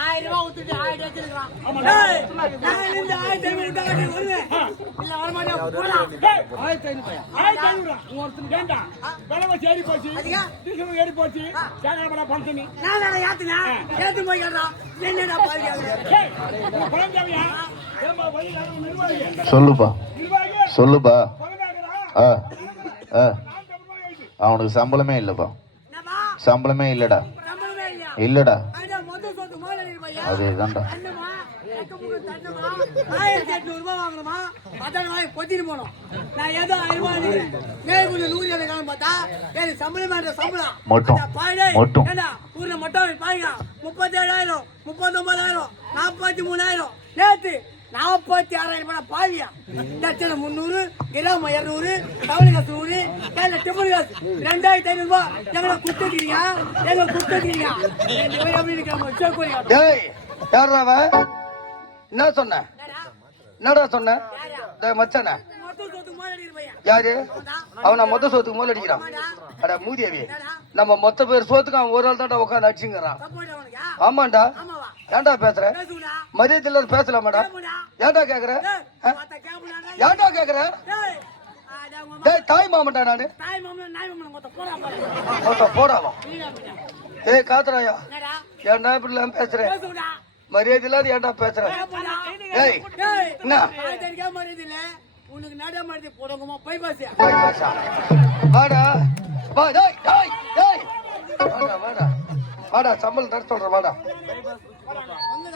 ஆயிரம் ரூபாய் ஊத்திட்டு ஆயிரம் ஆயிரத்தி ஐநூறு வருவேன் இல்ல வரமாட்டேன் ஆயிரத்தி ஏறி போச்சு. ஏறி பழம் தண்ணி. நான் ஏத்துனா ஏத்து போய் என்னடா பாருங்க. சொல்லுப்பா சொல்லுப்பா? ஆ. அவனுக்கு சம்பளமே இல்லைப்பா சம்பளமே இல்லடா சம்பளமே இல்லையா இல்லடா மொத்த சொத்து முதல்ல இருப்பையா அதேதான்டா ஆயிரத்தி எட்நூறு ரூபாய் வாங்கணுமா அதான் வாங்கி கொத்திட்டு போனோம் நான் ஏதோ ஆயிரம் ரூபாய் நினைக்கிறேன். மேற்கொண்டு நூறு எனக்கு பார்த்தா எனக்கு சம்பளம் சம்பளம் மட்டும். அட பாரு, மட்டும். ஏண்டா ஊர்ல மட்டும் பாருங்க முப்பத்தி ஏழாயிரம் நாற்பத்தி மூணாயிரம் நேற்று நாற்பத்தி ஆறாயிரம் ரூபாய் பாவியா லட்சம் முந்நூறு கிராம இருநூறு தவணை காசு நூறு ஏழு டிபிள் காசு. ரெண்டாயிரத்தி ஐநூறு ரூபாய் எங்களை குத்துக்கிறீங்க எங்களை குத்துக்கிறீங்க என்ன சொன்ன? என்னடா? சொன்ன? மச்சானே? யாரு? அவனை மொத்த சோத்துக்கு முதல் அடிக்கிறான். அட மூதியவி. நம்ம மொத்த பேர் சோத்துக்கு அவன் ஒரு ஆள் தான்டா உட்காந்து அடிச்சுங்கிறான். ஆமாண்டா. ஏன்டா பேசுற? இல்லாத பேசலாமாடா கேமுடா. ஏன்டா கேக்குற? ஏன்டா கேக்குற? டேய் தாய் மாமன்டா நானு. தாய் மாமன் நாய் மாமன் மொத்த போடா போடா. மொத்த போடாவான் நீடா போடா ஏய் காத்துறாயா? என்னடா? ஏன்டா இப்படி எல்லாம் பேசுற? மரியாதை இல்லாத ஏன்டா பேசுற? ஏய் டேய் என்ன? உனக்கு நட மாதிரி போடுங்கம்மா. வாடா. வா டேய் டேய் டேய். வாடா வாடா. வாடா சம்பளம் தர சொல்றேன் வாடா. வந்து